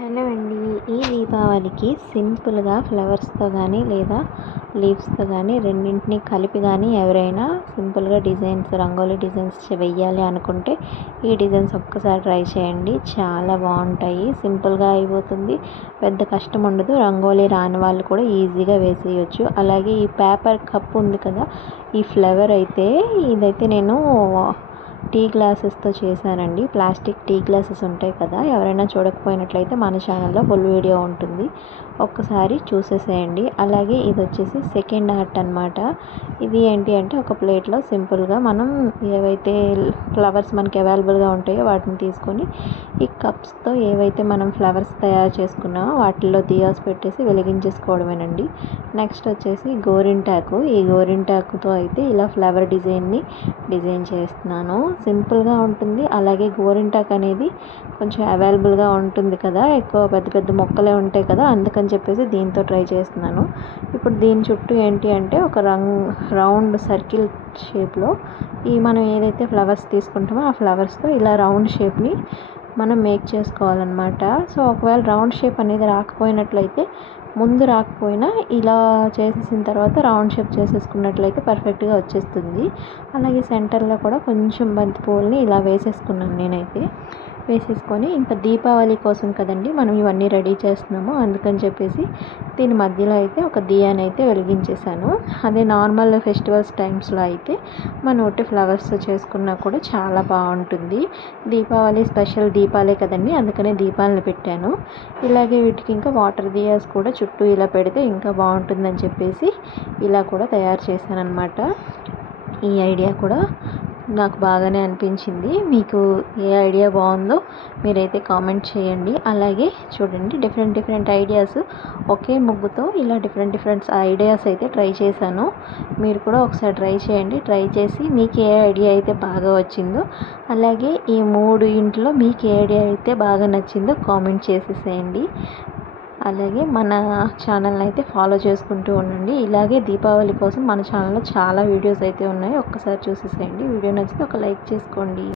Hello అండి. ఈ దీపావళికి సింపుల్గా ఫ్లవర్స్తో కానీ లేదా లీవ్స్తో కానీ రెండింటిని కలిపి కానీ ఎవరైనా సింపుల్గా డిజైన్స్ రంగోలీ డిజైన్స్ వెయ్యాలి అనుకుంటే ఈ డిజైన్స్ ఒక్కసారి ట్రై చేయండి. చాలా బాగుంటాయి. సింపుల్గా అయిపోతుంది, పెద్ద కష్టం ఉండదు. రంగోలీ రాని వాళ్ళు కూడా ఈజీగా వేసేయచ్చు. అలాగే ఈ పేపర్ కప్ ఉంది కదా, ఈ ఫ్లవర్ అయితే ఇదైతే నేను టీ గ్లాసెస్తో చేశానండి. ప్లాస్టిక్ టీ గ్లాసెస్ ఉంటాయి కదా, ఎవరైనా చూడకపోయినట్లయితే మన ఛానల్లో ఫుల్ వీడియో ఉంటుంది, ఒక్కసారి చూసేసేయండి. అలాగే ఇది వచ్చేసి సెకండ్ ఆర్ట్ అనమాట. ఇది ఏంటి అంటే ఒక ప్లేట్లో సింపుల్గా మనం ఏవైతే ఫ్లవర్స్ మనకి అవైలబుల్గా ఉంటాయో వాటిని తీసుకొని ఈ కప్స్తో ఏవైతే మనం ఫ్లవర్స్ తయారు చేసుకున్నామో వాటిల్లో దియాస్ పెట్టేసి వెలిగించేసుకోవడమేనండి. నెక్స్ట్ వచ్చేసి గోరింటాకు. ఈ గోరింటాకుతో అయితే ఇలా ఫ్లవర్ డిజైన్ చేస్తున్నాను. సింపుల్గా ఉంటుంది. అలాగే గోరింటాకు అనేది కొంచెం అవైలబుల్గా ఉంటుంది కదా, ఎక్కువ పెద్ద పెద్ద మొక్కలే ఉంటాయి కదా, అందుకని చెప్పేసి దీంతో ట్రై చేస్తున్నాను. ఇప్పుడు దీని చుట్టూ ఏంటి అంటే ఒక రౌండ్ సర్కిల్ షేప్లో మనం ఏదైతే ఫ్లవర్స్ తీసుకుంటామో ఆ ఫ్లవర్స్తో ఇలా రౌండ్ షేప్ని మనం మేక్ చేసుకోవాలన్నమాట. సో ఒకవేళ రౌండ్ షేప్ అనేది రాకపోయినట్లయితే ముందు రాకపోయినా ఇలా చేసేసిన తర్వాత రౌండ్ షేప్ చేసేసుకున్నట్లయితే పర్ఫెక్ట్గా వచ్చేస్తుంది. అలాగే సెంటర్లో కూడా కొంచెం బంతి పువ్వుల్ని ఇలా వేసేసుకున్నాను నేనైతే. వేసేసుకొని ఇంకా దీపావళి కోసం కదండి మనం ఇవన్నీ రెడీ చేస్తున్నాము, అందుకని చెప్పేసి దీని మధ్యలో అయితే ఒక దియాని అయితే వెలిగించేసాను. అదే నార్మల్ ఫెస్టివల్స్ టైమ్స్లో అయితే మనం ఒకటి ఫ్లవర్స్ చేసుకున్నా కూడా చాలా బాగుంటుంది. దీపావళి స్పెషల్ దీపాలే కదండి, అందుకనే దీపాలను పెట్టాను. ఇలాగే వీటికి ఇంకా వాటర్ దియాస్ కూడా చుట్టూ ఇలా పెడితే ఇంకా బాగుంటుందని చెప్పేసి ఇలా కూడా తయారు చేశాను అనమాట. ఈ ఐడియా కూడా నాకు బాగానే అనిపించింది. మీకు ఏ ఐడియా బాగుందో మీరైతే కామెంట్ చేయండి. అలాగే చూడండి, డిఫరెంట్ ఐడియాస్ ఒకే ముగ్గుతో ఇలా డిఫరెంట్ ఐడియాస్ అయితే ట్రై చేశాను. మీరు కూడా ఒకసారి ట్రై చేయండి. ట్రై చేసి మీకు ఏ ఐడియా అయితే బాగా వచ్చిందో, అలాగే ఈ ఇంట్లో మీకు ఏ ఐడియా అయితే బాగా నచ్చిందో కామెంట్ చేసేసేయండి. అలాగే మన ఛానల్ని అయితే ఫాలో చేసుకుంటూ ఉండండి. ఇలాగే దీపావళి కోసం మన ఛానల్లో చాలా వీడియోస్ అయితే ఉన్నాయి, ఒక్కసారి చూసేసేయండి. వీడియో నచ్చితే ఒక లైక్ చేసుకోండి.